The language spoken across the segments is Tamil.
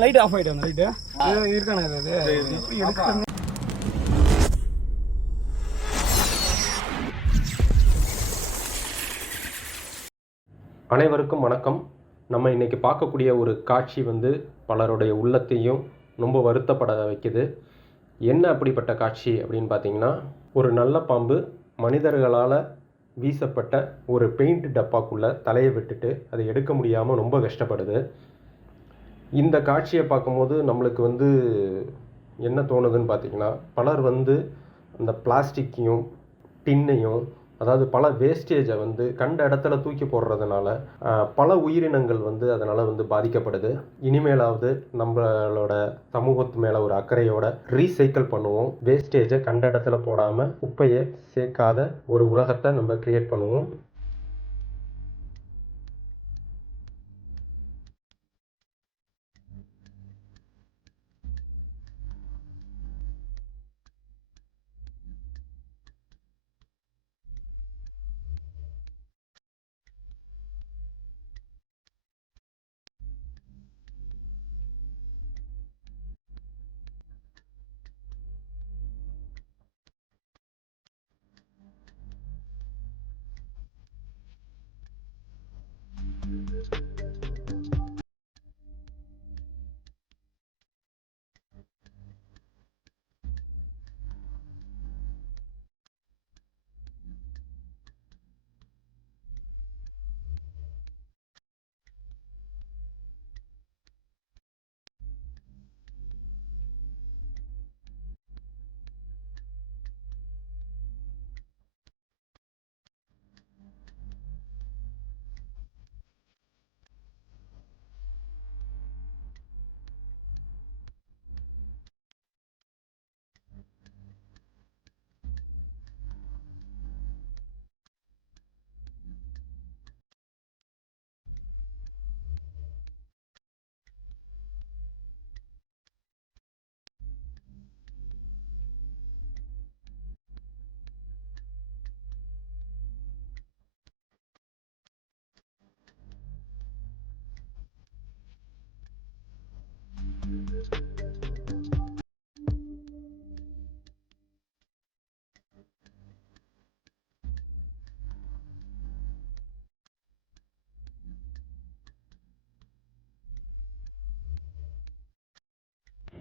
லைட் ஆஃப் ஆயிட்டு அந்த லைட்டு இருக்கானே அது எப்படி எடுக்கிறது? அனைவருக்கும் வணக்கம். நம்ம இன்றைக்கி பார்க்கக்கூடிய ஒரு காட்சி பலருடைய உள்ளத்தையும் ரொம்ப வருத்தப்பட வைக்குது. என்ன அப்படிப்பட்ட காட்சி அப்படின்னு பார்த்தீங்கன்னா, ஒரு நல்ல பாம்பு மனிதர்களால் வீசப்பட்ட ஒரு பெயிண்ட் டப்பாக்குள்ளே தலையை விட்டுட்டு அதை எடுக்க முடியாமல் ரொம்ப கஷ்டப்படுது. இந்த காட்சியை பார்க்கும்போது நம்மளுக்கு என்ன தோணுதுன்னு பார்த்தீங்கன்னா, பலர் அந்த பிளாஸ்டிக்கையும் டின்னையும், அதாவது பல வேஸ்டேஜை கண்ட இடத்துல தூக்கி போடுறதுனால பல உயிரினங்கள் அதனால் பாதிக்கப்படுது. இனிமேலாவது நம்மளோட சமூகத்து மேலே ஒரு அக்கறையோட ரீசைக்கிள் பண்ணுவோம். வேஸ்டேஜை கண்ட இடத்துல போடாமல் குப்பையை சேர்க்காத ஒரு உலகத்தை நம்ம கிரியேட் பண்ணுவோம்.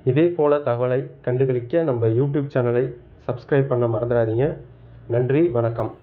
இதே போல் தகவலை கண்டுகளிக்க நம்ம யூடியூப் சேனலை சப்ஸ்கிரைப் பண்ண மறந்துடாதீங்க. நன்றி, வணக்கம்.